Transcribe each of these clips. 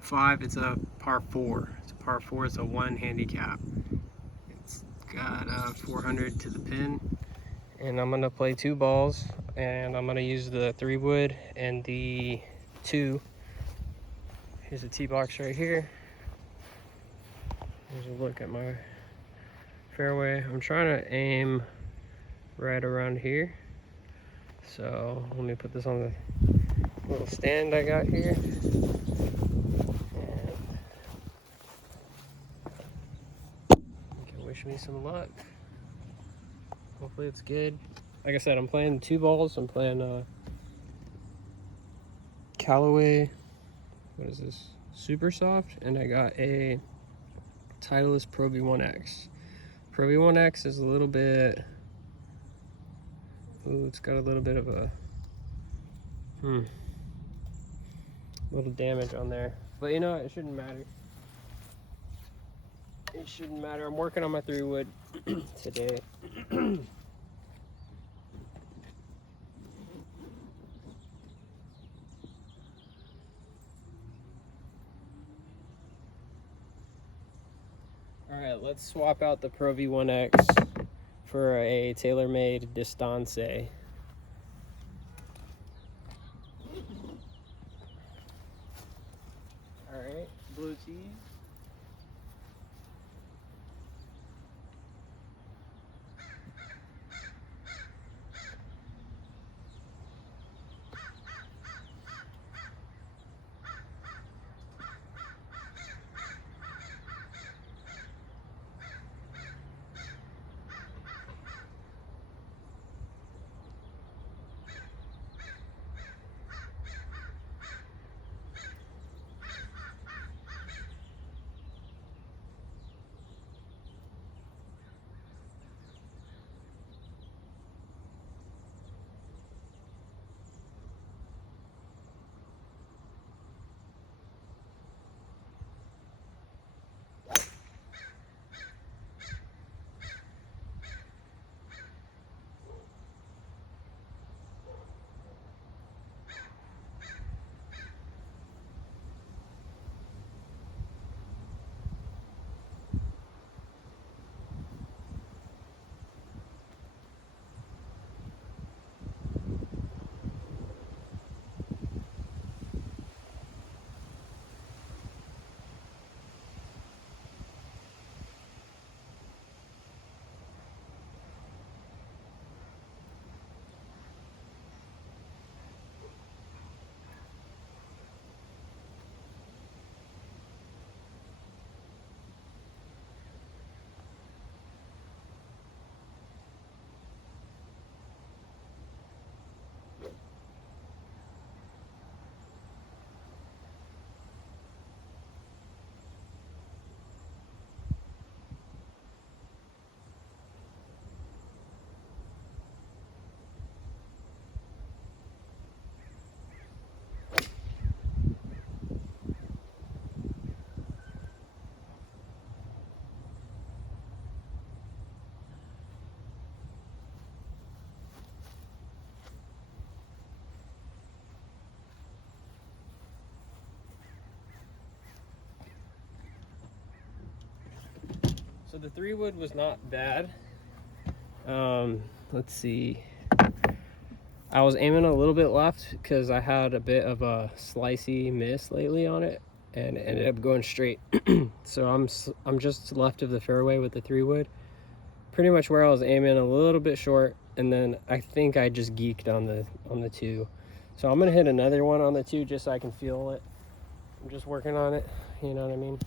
5. It's a par 4. It's a par 4. It's a 1 handicap. It's got 400 to the pin. And I'm gonna play 2 balls, and I'm gonna use the 3 wood and the 2. Here's a tee box right here. Here's a look at my fairway. I'm trying to aim right around here. So let me put this on the little stand I got here. And you can wish me some luck. Hopefully it's good. Like I said, I'm playing 2 balls. I'm playing Callaway, what is this? Super Soft, and I got a Titleist Pro V1X. Pro V1X is a little bit, ooh, it's got a little bit of a little damage on there. But you know what? It shouldn't matter. It shouldn't matter. I'm working on my 3 wood today. Alright, let's swap out the Pro V1X for a TaylorMade Distance. Alright, blue tees. So the 3 wood was not bad. Let's see. I was aiming a little bit left because I had a bit of a slicey miss lately on it, and it ended up going straight. So I'm just left of the fairway with the 3 wood. Pretty much where I was aiming, a little bit short, and then I think I just geeked on the 2. So I'm gonna hit another one on the 2 just so I can feel it. I'm just working on it, you know what I mean?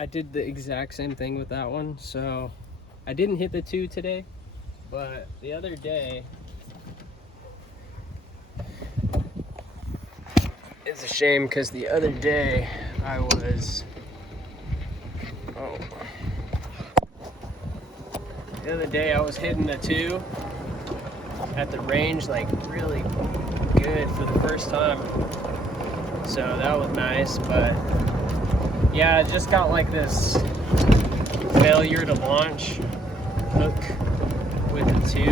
I did the exact same thing with that one. So I didn't hit the 2 today, but the other day, it's a shame because the other day I was, the other day I was hitting the 2 at the range, like really good for the first time. So that was nice, but yeah, I just got like this failure to launch hook with the 2.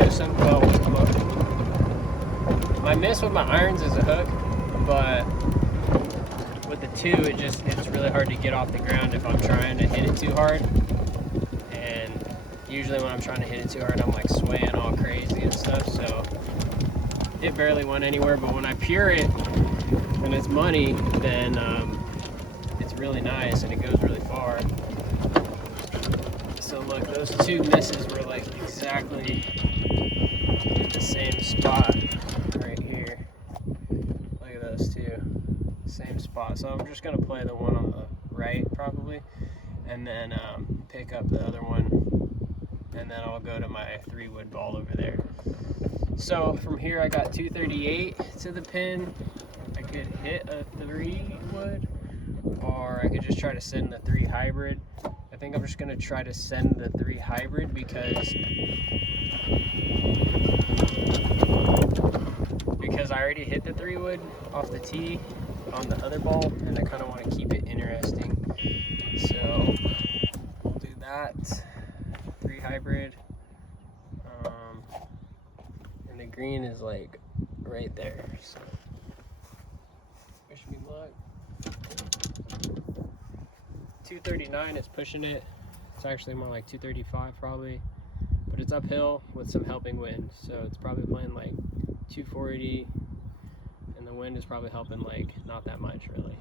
My miss with my irons is a hook, but with the 2, it's really hard to get off the ground if I'm trying to hit it too hard. And usually when I'm trying to hit it too hard, I'm like swaying all crazy and stuff, so it barely went anywhere. But when I pure it and it's money, then it's really nice and it goes really far. So look, those 2 misses were like exactly in the same spot right here. Look at those 2, same spot. So I'm just gonna play the one on the right probably, and then pick up the other one, and then I'll go to my 3-wood ball over there. So from here I got 238 to the pin. I could hit a 3-wood, or I could just try to send the 3 hybrid. I think I'm just gonna try to send the 3 hybrid because I already hit the 3-wood off the tee on the other ball, and I kind of want to keep it interesting. So we'll do that. 3 hybrid. And the green is like right there. So wish me luck. 239 is pushing it. It's actually more like 235 probably, but it's uphill with some helping wind, so it's probably playing like 240, and the wind is probably helping like not that much really.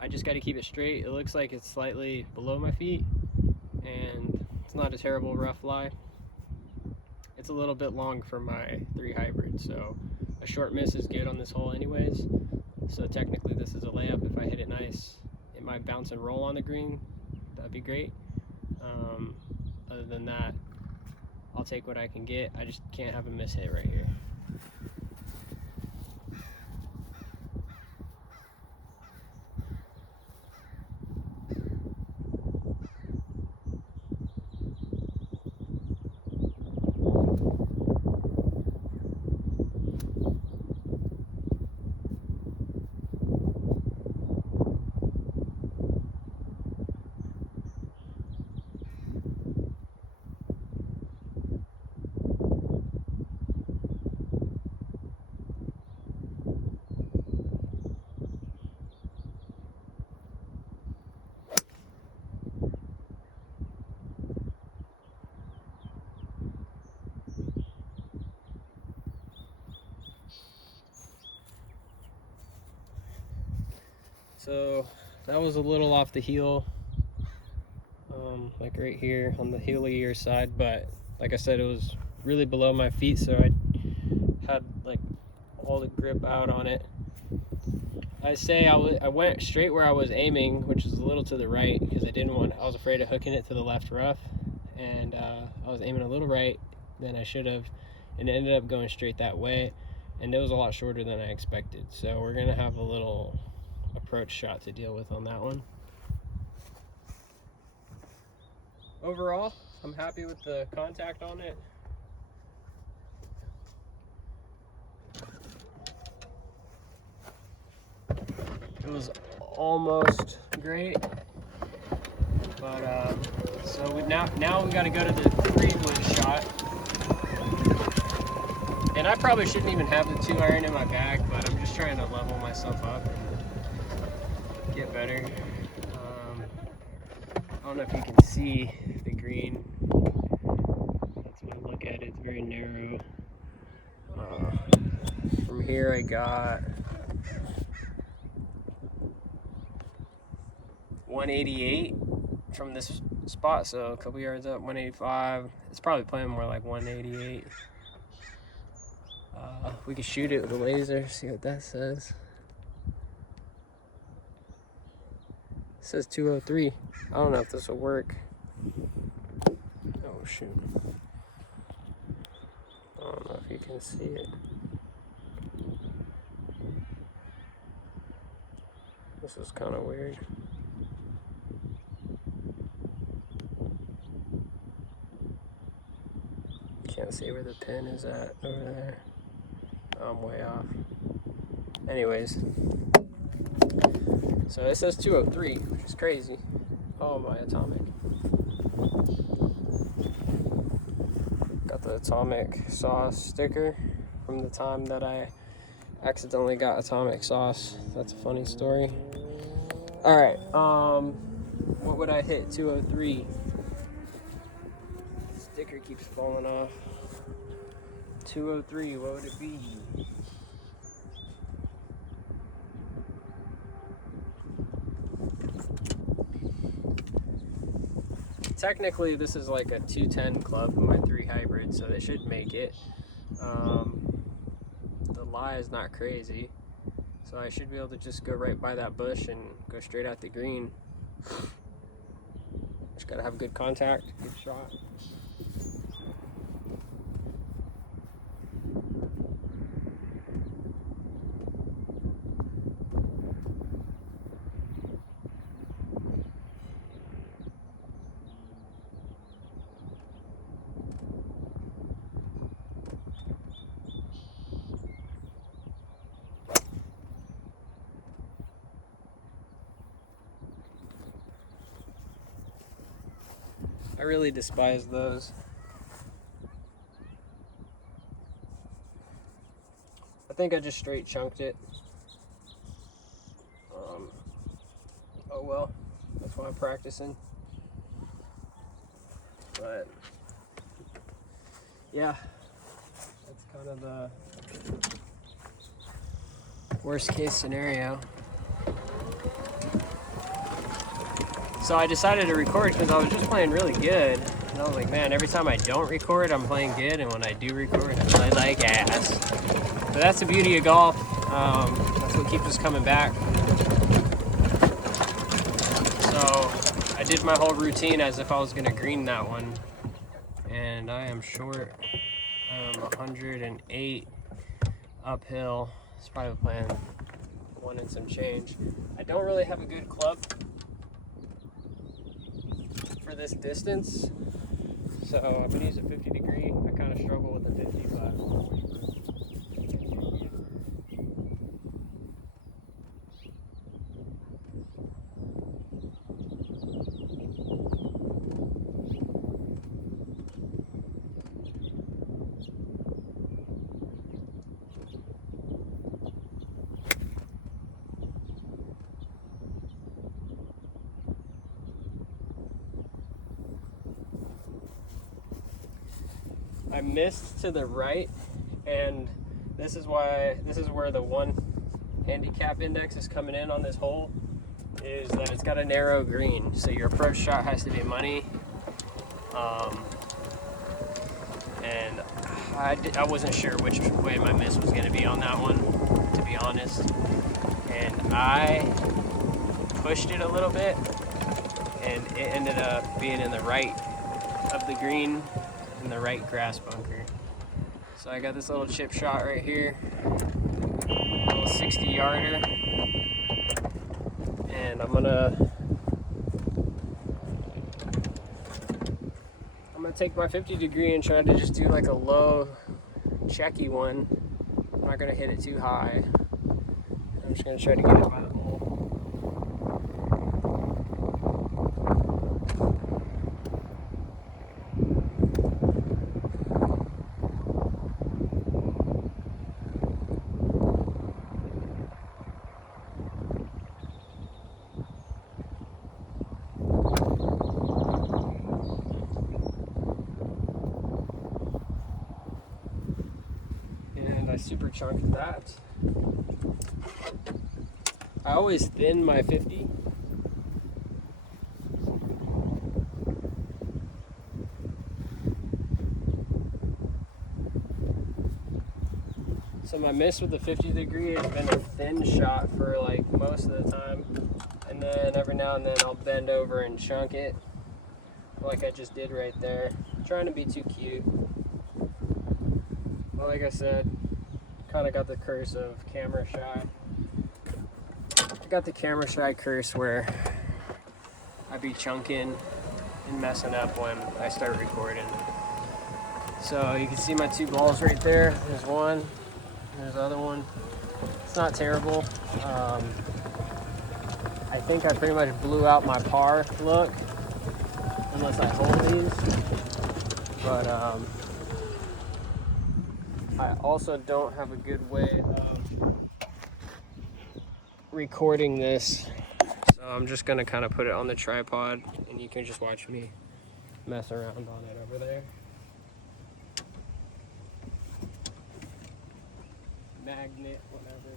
I just got to keep it straight. It looks like it's slightly below my feet, and it's not a terrible rough lie. It's a little bit long for my 3 hybrid, so a short miss is good on this hole anyways. So technically this is a layup. If I hit it nice, it might bounce and roll on the green. That'd be great. Other than that, I'll take what I can get. I just can't have a miss hit right here. So that was a little off the heel, like right here on the heelier side, but like I said, it was really below my feet, so I had like all the grip out on it. I went straight where I was aiming, which is a little to the right, because I was afraid of hooking it to the left rough, and I was aiming a little right than I should have, and it ended up going straight that way, and it was a lot shorter than I expected. So we're gonna have a little approach shot to deal with on that one. Overall, I'm happy with the contact on it. It was almost great, but so now we got to go to the 3-wood shot. And I probably shouldn't even have the 2-iron in my bag, but I'm just trying to level myself up and get better. I don't know if you can see the green. That's what I look at. It's very narrow. From here I got 188 from this spot, so a couple yards up, 185. It's probably playing more like 188. We can shoot it with a laser, see what that says. says 203. I don't know if this will work. Oh shoot. I don't know if you can see it. This is kind of weird. Can't see where the pin is at over there. I'm way off. Anyways, so it says 203, which is crazy. Oh, my Atomic. Got the Atomic Sauce sticker from the time that I accidentally got Atomic Sauce. That's a funny story. Alright, what would I hit? 203. Sticker keeps falling off. 203, what would it be? Technically, this is like a 210 club in my 3 hybrid, so they should make it. The lie is not crazy, so I should be able to just go right by that bush and go straight at the green. Just gotta have good contact, good shot. I really despise those. I think I just straight chunked it. Oh well, that's why I'm practicing. But yeah, that's kind of the worst case scenario. So I decided to record because I was just playing really good. And I was like, man, every time I don't record, I'm playing good. And when I do record, I play like ass. But that's the beauty of golf. That's what keeps us coming back. So I did my whole routine as if I was going to green that one. And I am short 108 uphill. It's probably playing 1 and some change. I don't really have a good club for this distance, so I'm gonna use a 50 degree. I kind of struggle with the 50, but I missed to the right, and this is where the one handicap index is coming in on this hole, is that it's got a narrow green, so your approach shot has to be money. And I wasn't sure which way my miss was going to be on that one, to be honest, and I pushed it a little bit, and it ended up being in the right of the green, in the right grass bunker. So I got this little chip shot right here, a little 60-yarder, and I'm gonna take my 50 degree and try to just do like a low checky one. I'm not gonna hit it too high. I'm just gonna try to get it by the hole. I super chunked that. I always thin my 50. So my miss with the 50 degree has been a thin shot for like most of the time. And and then every now and then I'll bend over and chunk it, like I just did right there. I'm trying to be too cute. But like I said, kind of got the curse of camera shy. I got the camera shy curse where I be chunking and messing up when I start recording. So you can see my two balls right there. There's one, there's the other one. It's not terrible. I think I pretty much blew out my par look, unless I hold these. But I also don't have a good way of recording this. So I'm just gonna kind of put it on the tripod and you can just watch me mess around on it over there. Magnet, whatever.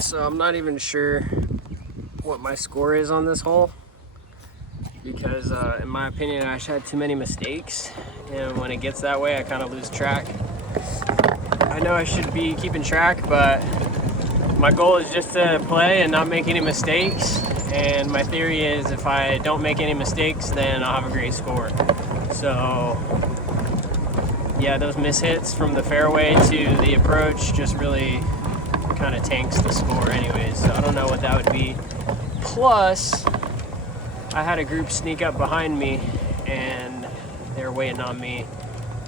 So I'm not even sure what my score is on this hole because in my opinion I just had too many mistakes, and when it gets that way I kind of lose track. I know I should be keeping track, but my goal is just to play and not make any mistakes, and my theory is if I don't make any mistakes then I'll have a great score. So yeah, those mishits from the fairway to the approach just really kind of tanks the score anyways, so I don't know what that would be. Plus I had a group sneak up behind me and they were waiting on me,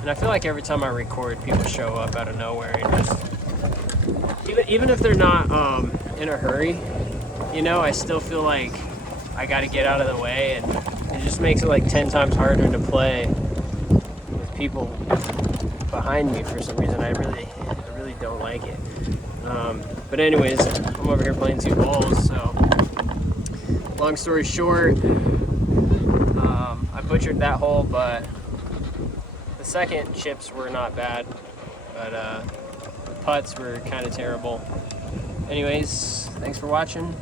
and I feel like every time I record people show up out of nowhere and just even if they're not in a hurry, you know, I still feel like I got to get out of the way, and it just makes it like 10 times harder to play with people behind me for some reason. I really don't like it. But anyways, I'm over here playing 2 balls, so long story short, I butchered that hole, but the second chips were not bad. But The putts were kind of terrible. Anyways, thanks for watching.